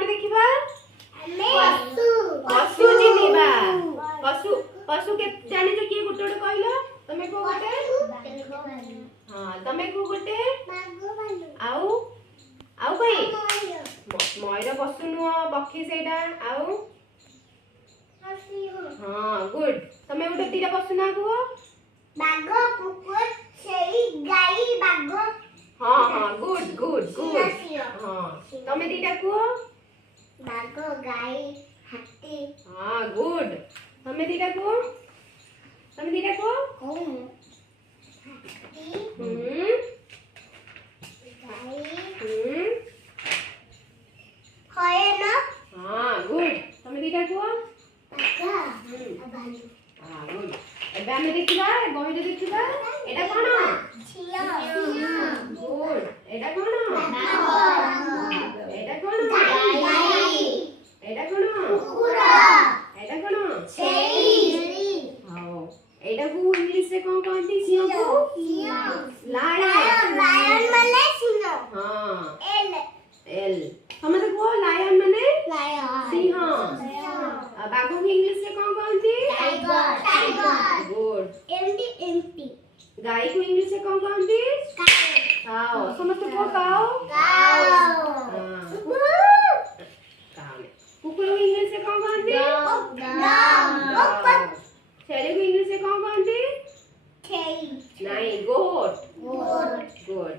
कौन देखिबा पशु पशु चिन्हिबा पशु पशु के जानि जो किए गुटे गुटे कहलो तमे को गुटे हां तमे को गुटे आउ आउ कई मयूर पशु नुह पक्षी सेटा आउ हां गुड तमे गुटे तीटा पशु ना को बाघ कुकुर छेली गाई बाघ हां हां गुड गुड गुड हां तमे तीटा को बाघ गाई हाथी हां गुड तमे तीटा को हाथी गाई हयन हां गुड तमे तीटा को भालू हां गुड एबे हम देखिबा बही रे देखिबा एटा कोन छिया गुड एटा कोन एटा कोन गाई एटा कोन कुकुर एटा कोन छेली हां एटा को इंग्लिश रे कोन कहंती सिंह को लायन लायन माने सिंह हां एल एल हमते को लायन माने लायन सिंह बाघ को इंग्लिश रे कोन कहंती टाइगर गुड एमटी गाय को इंग्लिश से कौन कहंती काऊ समस्त को काऊ काऊ काऊ कुकुर को इंग्लिश से कौन कहंती डॉग छेली को इंग्लिश से कौन कहंती छेली नहीं गोट गोट गुड